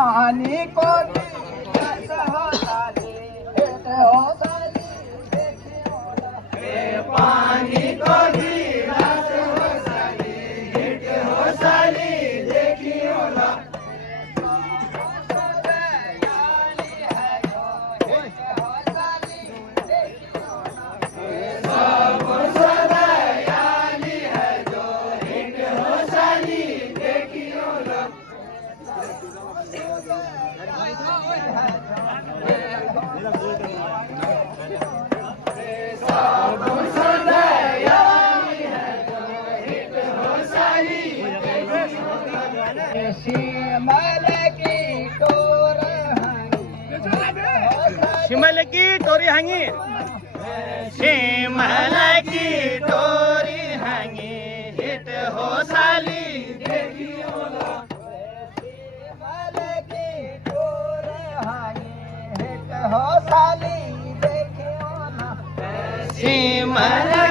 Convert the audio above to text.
पानी को रस हो साली भेंट हो साली देखियो ना पानी को गिलास हो साली भेंट हो साली देखियो ना सब सदयाली है जो भेंट हो साली देखियो ना सब सदयाली है जो भेंट हो साली देखियो ना शिमल की टोर शिमल की टोरी हांगी शिमल की टोरी हांगी हिट हो साली देखियो ना शिमल की टोर हांगी हिट हो साली देखियो ना शिमल